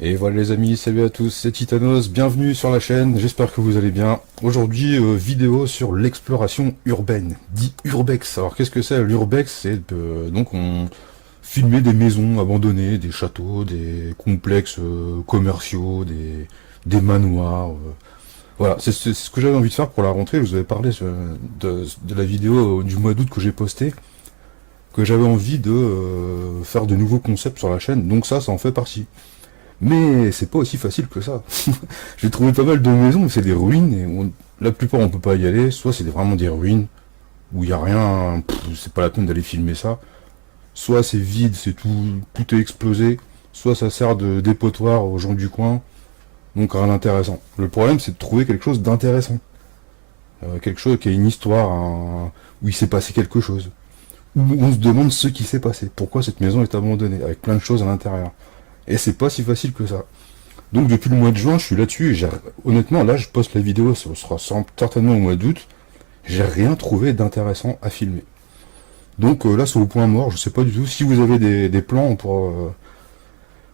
Et voilà les amis, salut à tous, c'est Titanos, bienvenue sur la chaîne, j'espère que vous allez bien. Aujourd'hui, vidéo sur l'exploration urbaine, dit urbex. Alors qu'est-ce que c'est l'urbex? C'est donc on filmait des maisons abandonnées, des châteaux, des complexes commerciaux, des manoirs. Voilà, c'est ce que j'avais envie de faire pour la rentrée. Je vous avais parlé de la vidéo du mois d'août que j'ai postée, que j'avais envie de faire de nouveaux concepts sur la chaîne, donc ça en fait partie. Mais c'est pas aussi facile que ça. J'ai trouvé pas mal de maisons, mais c'est des ruines, et la plupart on peut pas y aller, soit c'est vraiment des ruines, où il y a rien, c'est pas la peine d'aller filmer ça, soit c'est vide, c'est tout est explosé, soit ça sert de dépotoir aux gens du coin, donc rien d'intéressant. Le problème c'est de trouver quelque chose d'intéressant. Quelque chose qui a une histoire, où il s'est passé quelque chose. Où on se demande ce qui s'est passé, pourquoi cette maison est abandonnée, avec plein de choses à l'intérieur. Et c'est pas si facile que ça. Donc depuis le mois de juin, je suis là-dessus, et honnêtement, là, je poste la vidéo, ça sera certainement au mois d'août, j'ai rien trouvé d'intéressant à filmer. Donc là, c'est au point mort, je sais pas du tout. Si vous avez des plans pour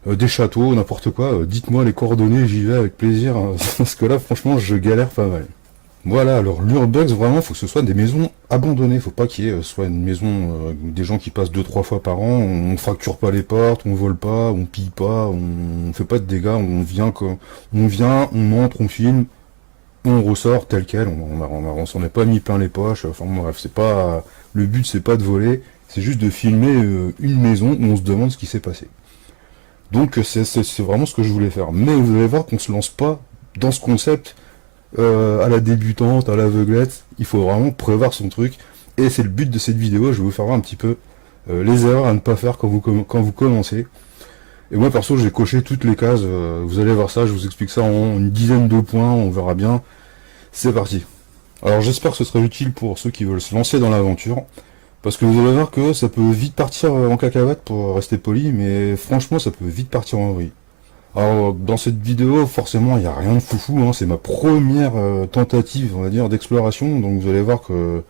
des châteaux, n'importe quoi, dites-moi les coordonnées, j'y vais avec plaisir, hein, parce que là, franchement, je galère pas mal. Voilà, alors l'urbex, vraiment, faut que ce soit des maisons abandonnées. Faut pas qu'il y ait soit une maison, des gens qui passent deux trois fois par an, on fracture pas les portes, on vole pas, on pille pas, on fait pas de dégâts, on entre, on filme, on ressort tel quel, on s'en est pas mis plein les poches, enfin bon, bref, c'est pas, le but c'est pas de voler, c'est juste de filmer une maison où on se demande ce qui s'est passé. Donc c'est vraiment ce que je voulais faire. Mais vous allez voir qu'on se lance pas dans ce concept à la débutante, à l'aveuglette, il faut vraiment prévoir son truc. Et c'est le but de cette vidéo, je vais vous faire voir un petit peu les erreurs à ne pas faire quand vous commencez. Et moi perso j'ai coché toutes les cases, vous allez voir ça, je vous explique ça en une dizaine de points, on verra bien. C'est parti. Alors j'espère que ce sera utile pour ceux qui veulent se lancer dans l'aventure, parce que vous allez voir que ça peut vite partir en cacahuète pour rester poli, mais franchement ça peut vite partir en vrille. Alors, dans cette vidéo, forcément, il n'y a rien de foufou, hein, c'est ma première tentative, on va dire, d'exploration, donc vous allez voir que,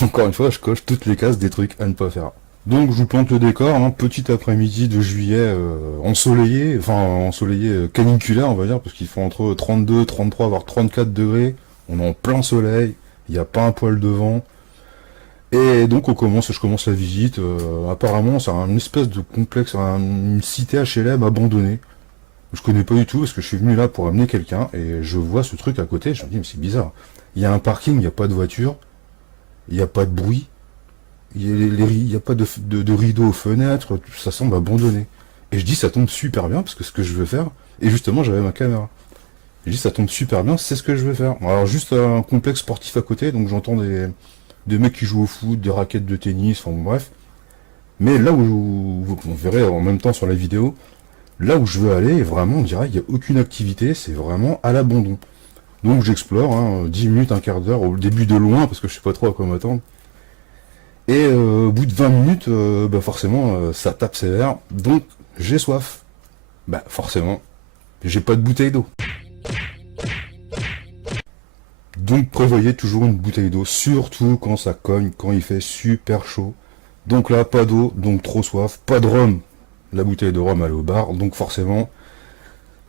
encore une fois, je coche toutes les cases des trucs à ne pas faire. Donc, je vous plante le décor, hein, petit après-midi de juillet ensoleillé, enfin, ensoleillé caniculaire, on va dire, parce qu'il fait entre 32, 33, voire 34 degrés, on est en plein soleil, il n'y a pas un poil de vent, et donc je commence la visite, apparemment, c'est un espèce de complexe, une cité HLM abandonnée. Je connais pas du tout parce que je suis venu là pour amener quelqu'un et je vois ce truc à côté, je me dis mais c'est bizarre. Il y a un parking, il n'y a pas de voiture, il n'y a pas de bruit, il y a pas de rideau aux fenêtres, ça semble abandonné. Et je dis ça tombe super bien parce que ce que je veux faire, et justement j'avais ma caméra. Je dis ça tombe super bien, c'est ce que je veux faire. Alors juste un complexe sportif à côté, donc j'entends des mecs qui jouent au foot, des raquettes de tennis, enfin bon, bref. Mais là où vous verrez en même temps sur la vidéo, là où je veux aller, vraiment, on dirait qu'il n'y a aucune activité, c'est vraiment à l'abandon. Donc j'explore, hein, 10 minutes, un quart d'heure, au début de loin, parce que je sais pas trop à quoi m'attendre. Et au bout de 20 minutes, bah forcément, ça tape sévère, donc j'ai soif. Bah forcément, j'ai pas de bouteille d'eau. Donc prévoyez toujours une bouteille d'eau, surtout quand ça cogne, quand il fait super chaud. Donc là, pas d'eau, donc trop soif, pas de rhum. La bouteille de rhum, elle est au bar, donc forcément,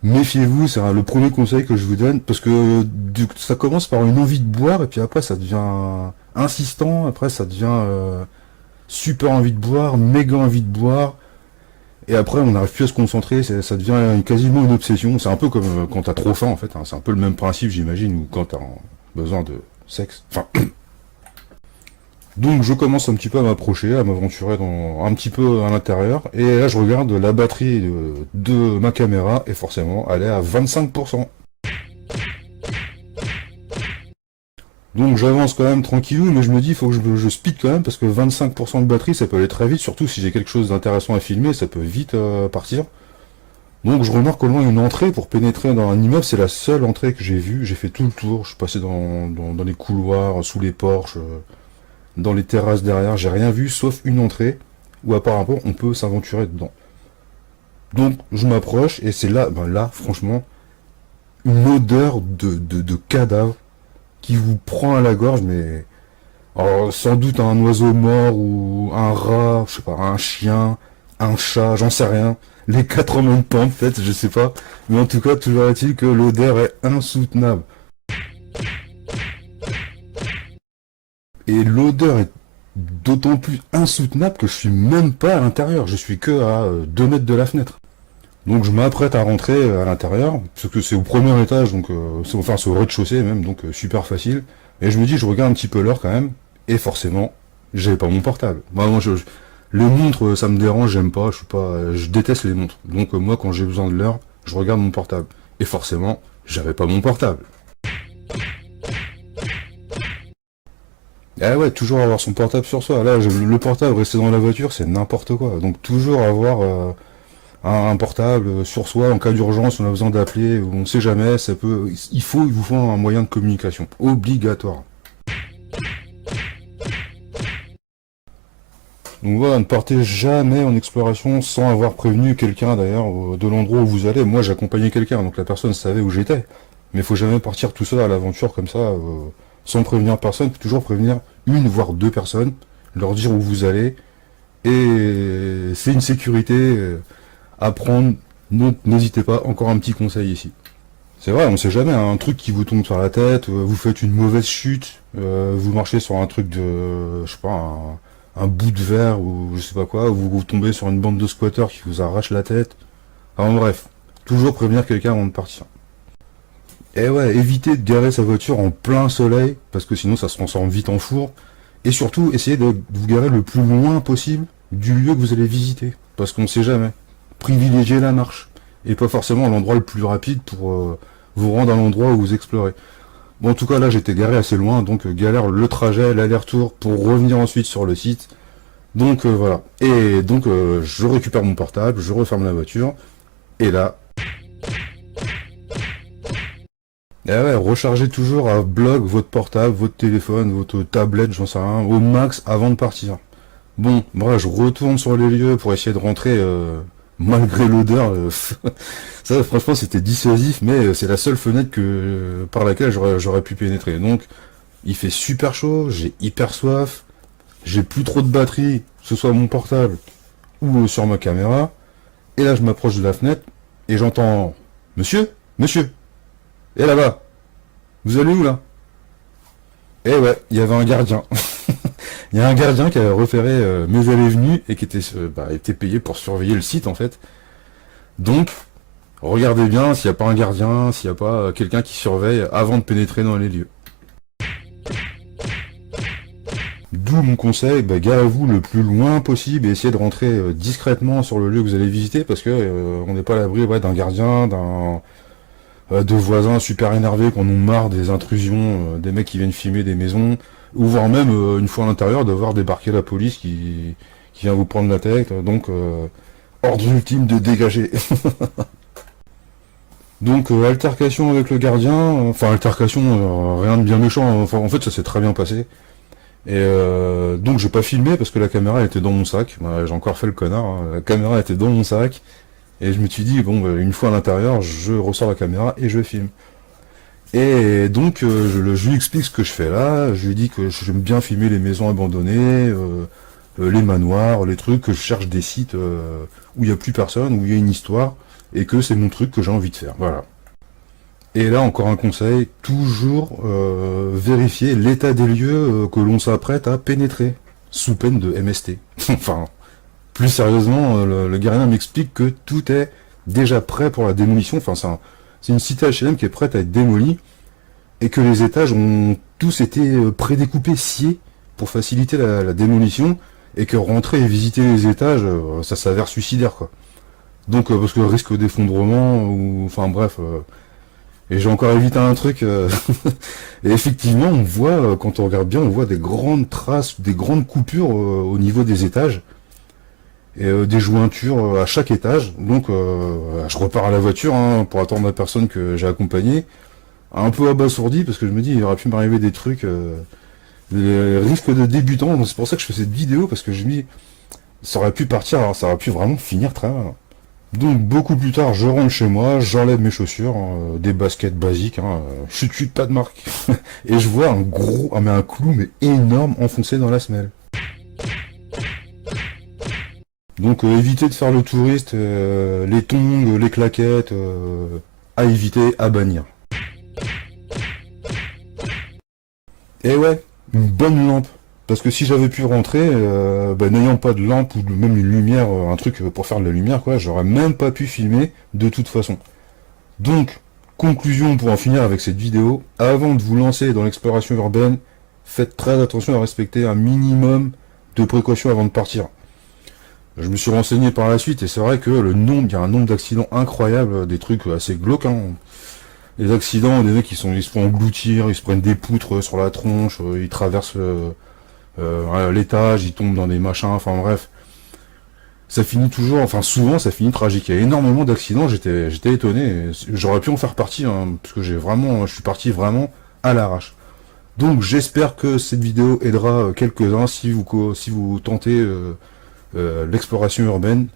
méfiez-vous, c'est le premier conseil que je vous donne, parce que ça commence par une envie de boire, et puis après ça devient insistant, après ça devient super envie de boire, méga envie de boire, et après on n'arrive plus à se concentrer, ça devient quasiment une obsession, c'est un peu comme quand t'as trop faim en fait, hein, c'est un peu le même principe j'imagine, ou quand t'as besoin de sexe, enfin... Donc je commence un petit peu à m'approcher, à m'aventurer un petit peu à l'intérieur, et là je regarde la batterie de ma caméra, et forcément elle est à 25%. Donc j'avance quand même tranquillou, mais je me dis il faut que je speed quand même, parce que 25% de batterie ça peut aller très vite, surtout si j'ai quelque chose d'intéressant à filmer, ça peut vite partir. Donc je remarque au loin une entrée pour pénétrer dans un immeuble, c'est la seule entrée que j'ai vue, j'ai fait tout le tour, je suis passé dans les couloirs, sous les porches, dans les terrasses derrière, j'ai rien vu sauf une entrée où apparemment on peut s'aventurer dedans. Donc je m'approche et c'est là, ben là franchement, une odeur de cadavre qui vous prend à la gorge, mais alors sans doute un oiseau mort ou un rat, je sais pas, un chien, un chat, j'en sais rien. Les quatre en même temps, peut-être, je sais pas. Mais en tout cas, toujours est-il que l'odeur est insoutenable. Et l'odeur est d'autant plus insoutenable que je suis même pas à l'intérieur. Je suis que à 2 mètres de la fenêtre. Donc je m'apprête à rentrer à l'intérieur, parce que c'est au premier étage, donc c'est au rez-de-chaussée même, donc super facile. Et je me dis, je regarde un petit peu l'heure quand même, et forcément, j'avais pas mon portable. Moi, les montres, ça me dérange, j'aime pas, je déteste les montres. Donc moi, quand j'ai besoin de l'heure, je regarde mon portable. Et forcément, j'avais pas mon portable. Ah ouais, toujours avoir son portable sur soi. Là, le portable rester dans la voiture, c'est n'importe quoi. Donc toujours avoir un portable sur soi en cas d'urgence, on a besoin d'appeler, on sait jamais, il vous faut un moyen de communication obligatoire. Donc voilà, ne partez jamais en exploration sans avoir prévenu quelqu'un d'ailleurs de l'endroit où vous allez. Moi, j'accompagnais quelqu'un, donc la personne savait où j'étais. Mais il faut jamais partir tout seul à l'aventure comme ça, sans prévenir personne. Faut toujours prévenir une voire deux personnes, leur dire où vous allez. Et c'est une sécurité à prendre. N'hésitez pas, encore un petit conseil ici. C'est vrai, on sait jamais, hein, un truc qui vous tombe sur la tête, vous faites une mauvaise chute, vous marchez sur un truc de, je sais pas, un bout de verre ou je sais pas quoi, vous tombez sur une bande de squatteurs qui vous arrache la tête. Enfin bref, toujours prévenir quelqu'un avant de partir. Et ouais, évitez de garer sa voiture en plein soleil, parce que sinon ça se transforme vite en four. Et surtout, essayez de vous garer le plus loin possible du lieu que vous allez visiter, parce qu'on sait jamais. Privilégiez la marche, et pas forcément l'endroit le plus rapide pour vous rendre à l'endroit où vous explorez. Bon, en tout cas, là, j'étais garé assez loin, donc galère le trajet, l'aller-retour pour revenir ensuite sur le site. Donc voilà. Et donc, je récupère mon portable, je referme la voiture, et là... Et ouais, rechargez toujours à bloc votre portable, votre téléphone, votre tablette, j'en sais rien, au max avant de partir. Bon, bref, je retourne sur les lieux pour essayer de rentrer malgré l'odeur. Ça, franchement, c'était dissuasif, mais c'est la seule fenêtre par laquelle j'aurais pu pénétrer. Donc, il fait super chaud, j'ai hyper soif, j'ai plus trop de batterie, que ce soit mon portable ou sur ma caméra. Et là, je m'approche de la fenêtre et j'entends Monsieur, monsieur, et là-bas, vous allez où là? Et ouais, il y avait un gardien. Il y a un gardien qui avait repéré mes allées et venues et qui était payé pour surveiller le site en fait. Donc, regardez bien s'il n'y a pas un gardien, s'il n'y a pas quelqu'un qui surveille avant de pénétrer dans les lieux. D'où mon conseil, garez-vous le plus loin possible et essayez de rentrer discrètement sur le lieu que vous allez visiter parce que on n'est pas à l'abri d'un gardien, de voisins super énervés qu'on ont marre des intrusions, des mecs qui viennent filmer des maisons, ou voire même une fois à l'intérieur de voir débarquer la police qui vient vous prendre la tête. Donc ordre ultime de dégager. Donc altercation avec le gardien, enfin altercation, rien de bien méchant, enfin en fait ça s'est très bien passé. Et donc j'ai pas filmé parce que la caméra était dans mon sac. Voilà, j'ai encore fait le connard, hein. La caméra était dans mon sac. Et je me suis dit, bon, une fois à l'intérieur, je ressors la caméra et je filme. Et donc je lui explique ce que je fais là, je lui dis que j'aime bien filmer les maisons abandonnées, les manoirs, les trucs, que je cherche des sites où il n'y a plus personne, où il y a une histoire, et que c'est mon truc que j'ai envie de faire. Voilà. Et là, encore un conseil, toujours vérifier l'état des lieux que l'on s'apprête à pénétrer, sous peine de MST. Enfin, plus sérieusement, le gardien m'explique que tout est déjà prêt pour la démolition. Enfin, c'est une cité HLM qui est prête à être démolie, et que les étages ont tous été prédécoupés, sciés, pour faciliter la démolition, et que rentrer et visiter les étages, ça s'avère suicidaire, quoi. Donc, parce que le risque d'effondrement, ou... Enfin, bref... Et j'ai encore évité un truc. Et effectivement, on voit, quand on regarde bien, on voit des grandes traces, des grandes coupures au niveau des étages. Et des jointures à chaque étage. Donc, je repars à la voiture hein, pour attendre la personne que j'ai accompagnée. Un peu abasourdi, parce que je me dis, il aurait pu m'arriver des trucs, des risques de débutant. Donc, c'est pour ça que je fais cette vidéo, parce que je me dis, ça aurait pu partir, alors ça aurait pu vraiment finir très mal. Donc beaucoup plus tard, je rentre chez moi, j'enlève mes chaussures, des baskets basiques, chut pas de marque, et je vois un clou mais énorme enfoncé dans la semelle. Donc évitez de faire le touriste, les tongs, les claquettes, à éviter, à bannir. Et ouais, une bonne lampe. Parce que si j'avais pu rentrer, n'ayant pas de lampe ou même une lumière, un truc pour faire de la lumière, quoi, j'aurais même pas pu filmer de toute façon. Donc, conclusion pour en finir avec cette vidéo, avant de vous lancer dans l'exploration urbaine, faites très attention à respecter un minimum de précautions avant de partir. Je me suis renseigné par la suite et c'est vrai que il y a un nombre d'accidents incroyables, des trucs assez glauques, hein. Les accidents, des mecs ils se font engloutir, ils se prennent des poutres sur la tronche, ils traversent l'étage, ils tombent dans des machins, enfin bref. Ça finit toujours, enfin souvent ça finit tragique. Il y a énormément d'accidents, j'étais étonné. J'aurais pu en faire partie, hein, parce que je suis parti vraiment à l'arrache. Donc j'espère que cette vidéo aidera quelques-uns si vous tentez l'exploration urbaine.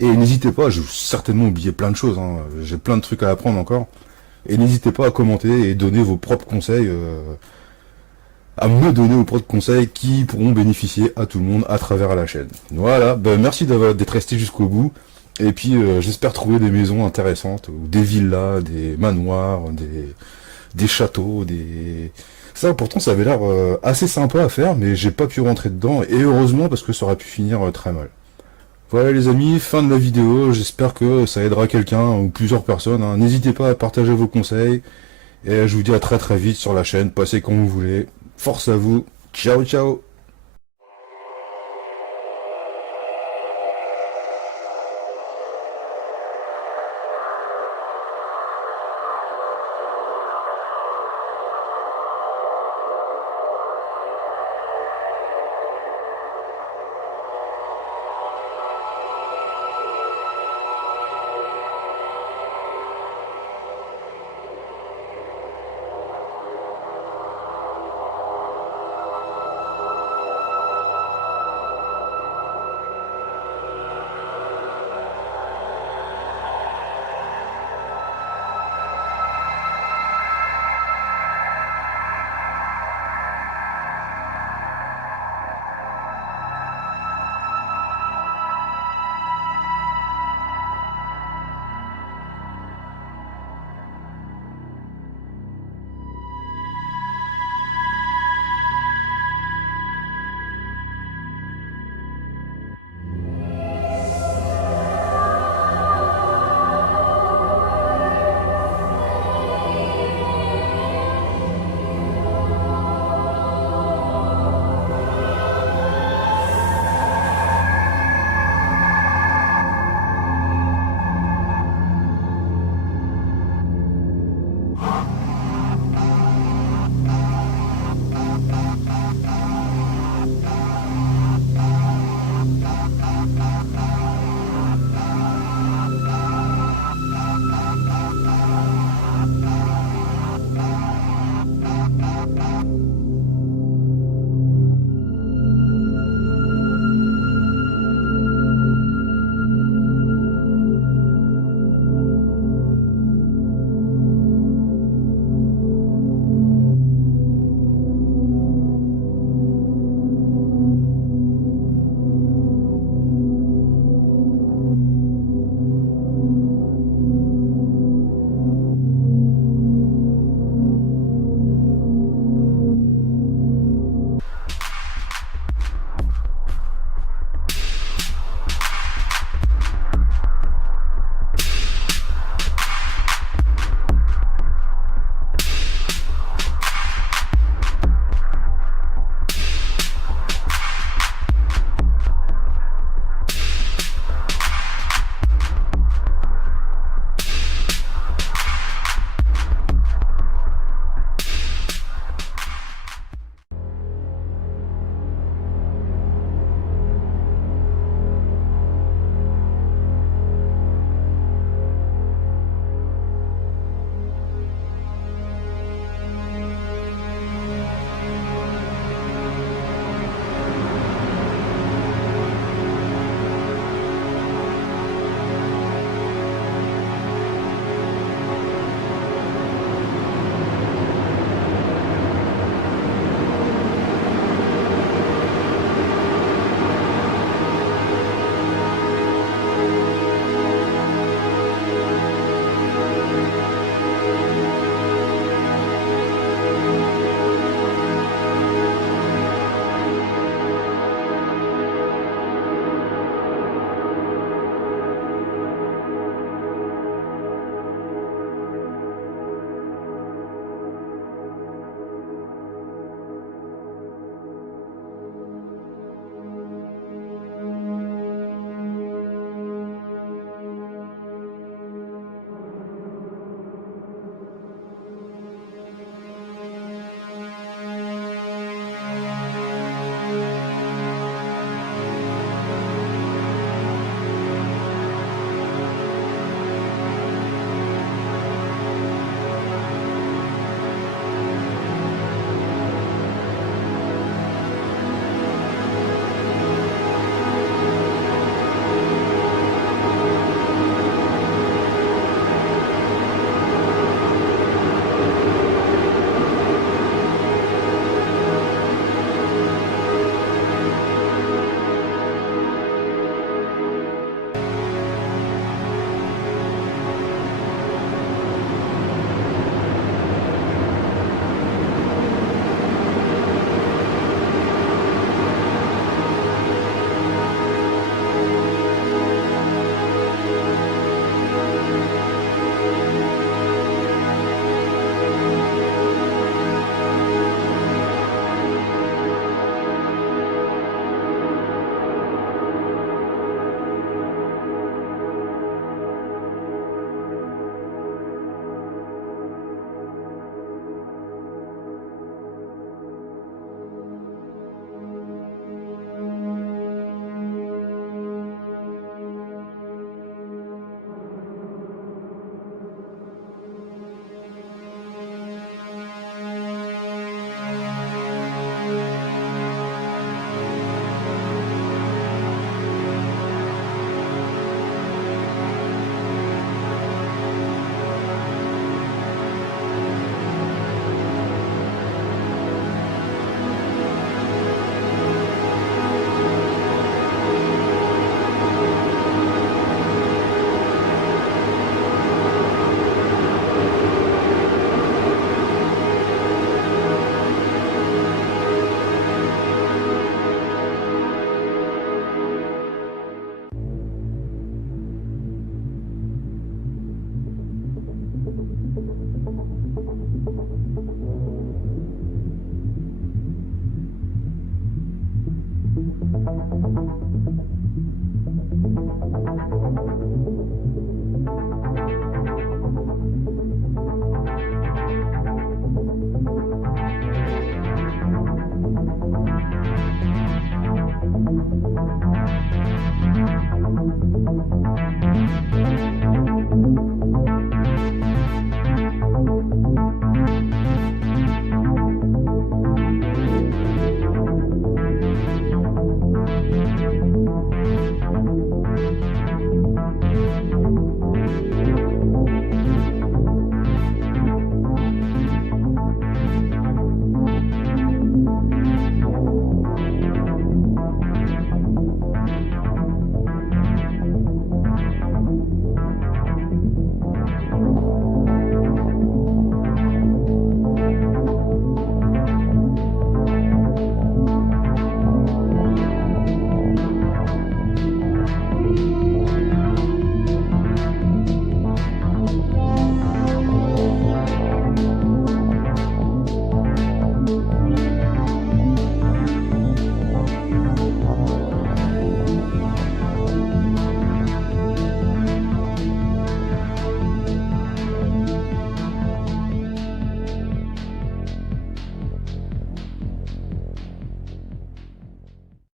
Et n'hésitez pas, j'ai certainement oublié plein de choses, hein. J'ai plein de trucs à apprendre encore. Et n'hésitez pas à commenter et donner vos propres conseils, à me donner vos propres conseils qui pourront bénéficier à tout le monde à travers la chaîne. Voilà, merci d'être resté jusqu'au bout. Et puis j'espère trouver des maisons intéressantes, ou des villas, des manoirs, des châteaux, Ça pourtant ça avait l'air assez sympa à faire, mais j'ai pas pu rentrer dedans, et heureusement parce que ça aurait pu finir très mal. Voilà les amis, fin de la vidéo, j'espère que ça aidera quelqu'un ou plusieurs personnes, hein. N'hésitez pas à partager vos conseils, et je vous dis à très très vite sur la chaîne, passez quand vous voulez. Force à vous, ciao ciao.